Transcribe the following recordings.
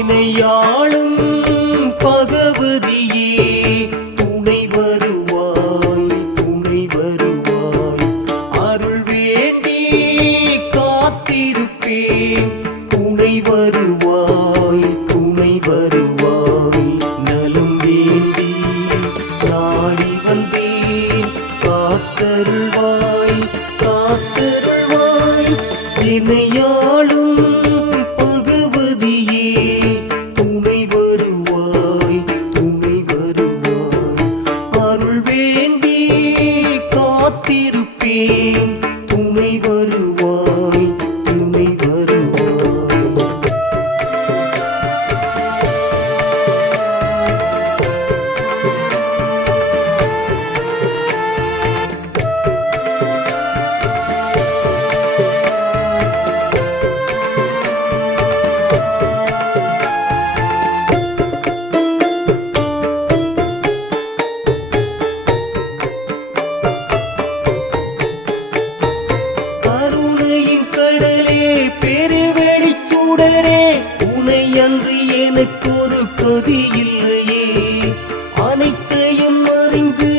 இணையாளும் பகவதியே துணை வருவாய் துணை வருவாய் அருள் வேண்டி காத்திருப்பேன் துணை வருவாய் துணை வருவாய் நலம் வேண்டி நாடி வந்தேன் காத்தருள்வாய் காத்தருள்வாய் இணையாளும் காத்திருப்பேன் துணை வருவாய் துணை வருவாய் உனை அன்று எனக்கு ஒரு கதி இல்லையே அனைத்தையும் அறிந்து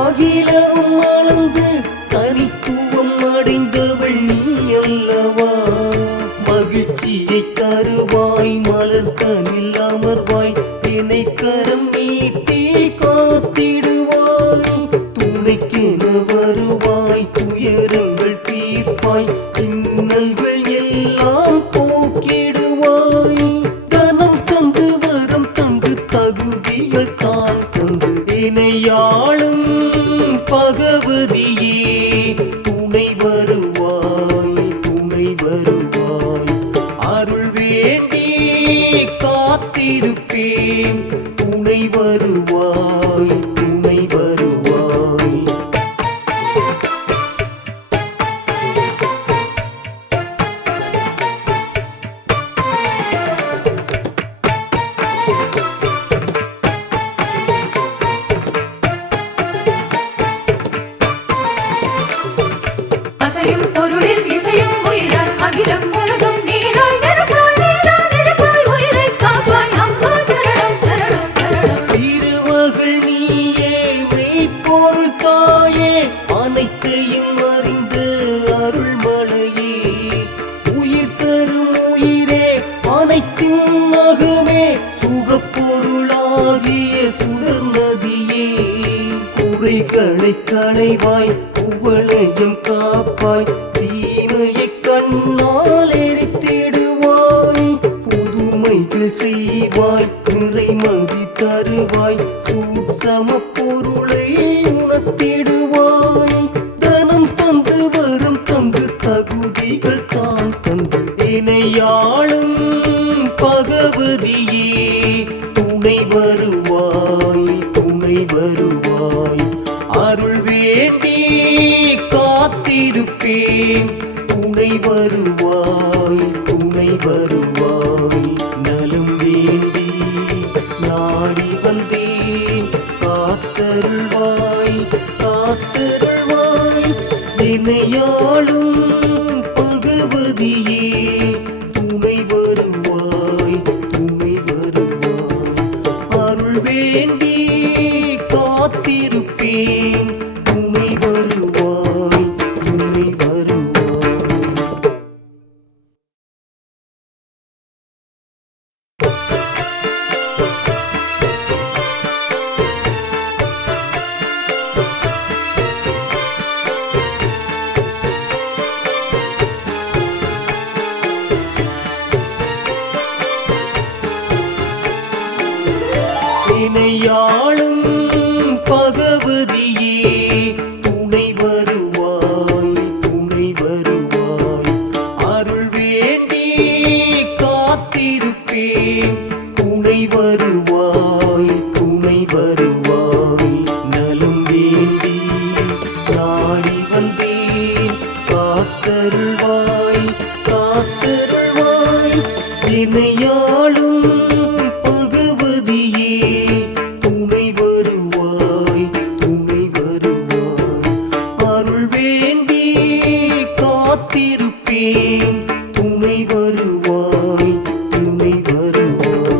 அகிலவும் அளந்து தனித்துவம் அடைந்தவள் நீ அல்லவா மகிழ்ச்சியை தருவாய் மலர்கனில் அமர்வாய் என்னை கரம் நீட்டி காத்திடுவாய் துணைக்கென வருவாய் துயரங்கள் தீர்ப்பாய் இன்னல்கள் எல்லாம் போக்கிடுவாய் தனம் தந்து வரம் தந்து தகுதிகள் தான் தந்து இணையாளும் பகவதியே துணை வருவாய் துணை வருவாய் அருள் வேண்டி காத்திருப்பேன் துணை வருவாய் துணை வருவாய் அசையும் பொருளில் இசையும் உயிராய் அகிலம் முழுதும் நீராய் நெருப்பாய் நீராய் நெருப்பாய் உயிரை காப்பாய் அம்மா சரணம் சரணம் சரணம் திருமகள் நீயே மெய்ப்பொருள் தாயே அனைத்தையும் அறிந்து அருள்மலையே உயிர் தரும் உயிரே அனைத்தின் நகமே சுகப்பொருளாகிய சுடர் நதியே குறைகளை களைவாய் குவளையும் காப்பாய் தீமையை கண்ணால் எரித்திடுவாய் புதுமைகள் செய்வாய் நிறைமதி தருவாய் சூட்சம பொருளை உணர்த்திடுவாய் தனம் தந்து வரும் தந்து தகுதிகள் தான் தந்து இணையாளும் பகவதியே துணை வருவாய் துணை வருவாய் அருள் வேண்டி காத்திருப்பேன் துணை வருவாய் துணை வருவாய் நலம் வேண்டி நாடி வந்தேன் காத்தருள்வாய் காத்தருள்வாய் இணையாளும் பகவதியே துணை வருவாய் துணை வருவாய் அருள் வேண்டி காத்திருப்பேன் துணை வருவாய் துணை வருவாய் இணையாளும் பகவதியே துணை வருவாய் துணை வருவாய் அருள் வேண்டி காத்திருப்பேன் துணை வருவாய் துணை வருவாய் நலம் வேண்டி நாடி வந்தேன் காத்தருள்வாய் காத்தருள்வாய் இணையாளும் பகவதியே துணை வருவாய் துணை வருவாய் அருள் வேண்டி காத்திருப்பேன் துணை வருவாய் துணை வருவாய்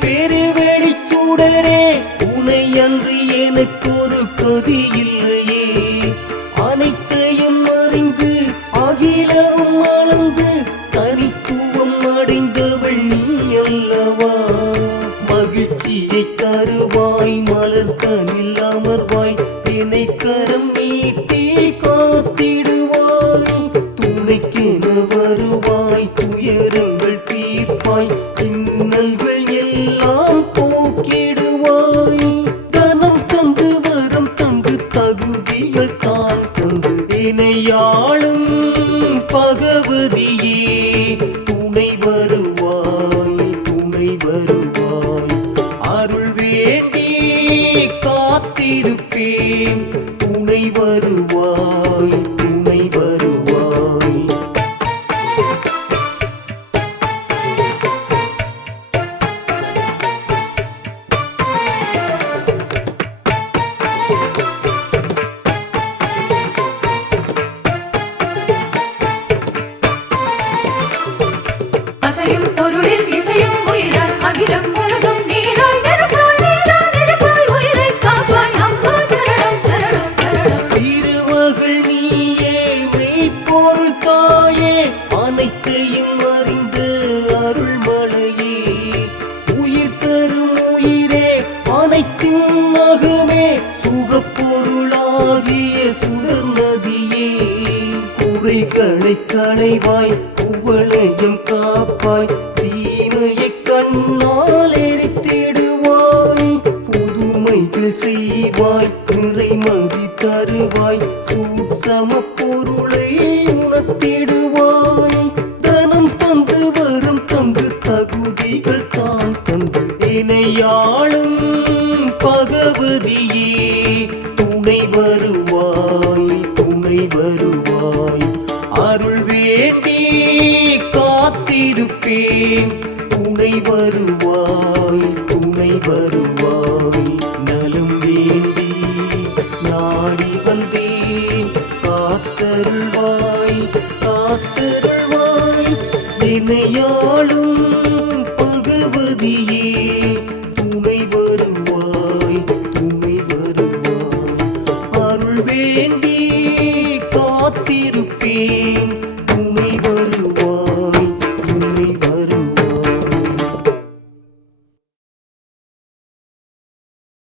பெருவெளிச் சுடரே உனை அன்று எனக்கொரு கதி இல்லையே அனைத்தையும் அறிந்து அகிலமும் அளந்து தனித்துவம் அடைந்தவள் நீ அல்லவா மகிழ்ச்சியை தருவாய் மலர்கனில் அமர்வாய் என்னை கரம் நீட்டி காத்திடுவாய் துணைக்கென வருவாய் துயரங்கள் தீர்ப்பாய் இன்னல்கள் எல்லாம் போக்கிடுவாய் தனம் தந்து வரம் தந்து தகுதிகள் தான் தந்து இணையாளும் பகவதியே துணை வருவாய் துணை வருவாய் அருள் வேண்டி காத்திருப்பேன் துணை வருவாய் துணை வருவாய் அசையும் பொருளில் இசையும் உயிராய் அகிலம் முழுதும் நீராய் நெருப்பாய் நீராய் நெருப்பாய் உயிரை காப்பாய் அம்மா சரணம் சரணம் சரணம் திருமகள் நீயே மெய்ப்பொருள் தாயே அனைத்தையும் அறிந்த அருள்மலையே உயிர் தரும் உயிரே அனைத்தின் நகமே சுகப்பொருளாகிய சுடர் நதியே குறைகளை களைவாய் குவளையும் காப்பாய் தீமையை கண்ணால் எரித்திடுவாய் புதுமைகள் செய்வாய் நிறைமதி தருவாய் சூட்சம பொருளை உணர்த்திடுவாய் தனம் தந்து வரும் தந்து தகுதிகள் தான் தந்து இணையாளும் பகவதியே துணை வருவாய் துணை வருவாய் அருள் வேண்டி காத்திருப்பேன் துணை வருவாய் துணை வருவாய் நலம் வேண்டி நாடி வந்தேன் காத்தருள்வாய் காத்தருள்வாய் இணையாளும் பகவதியே துணை வருவாய் துணை வருவாய் அருள் வேண்டி காத்திருப்பேன்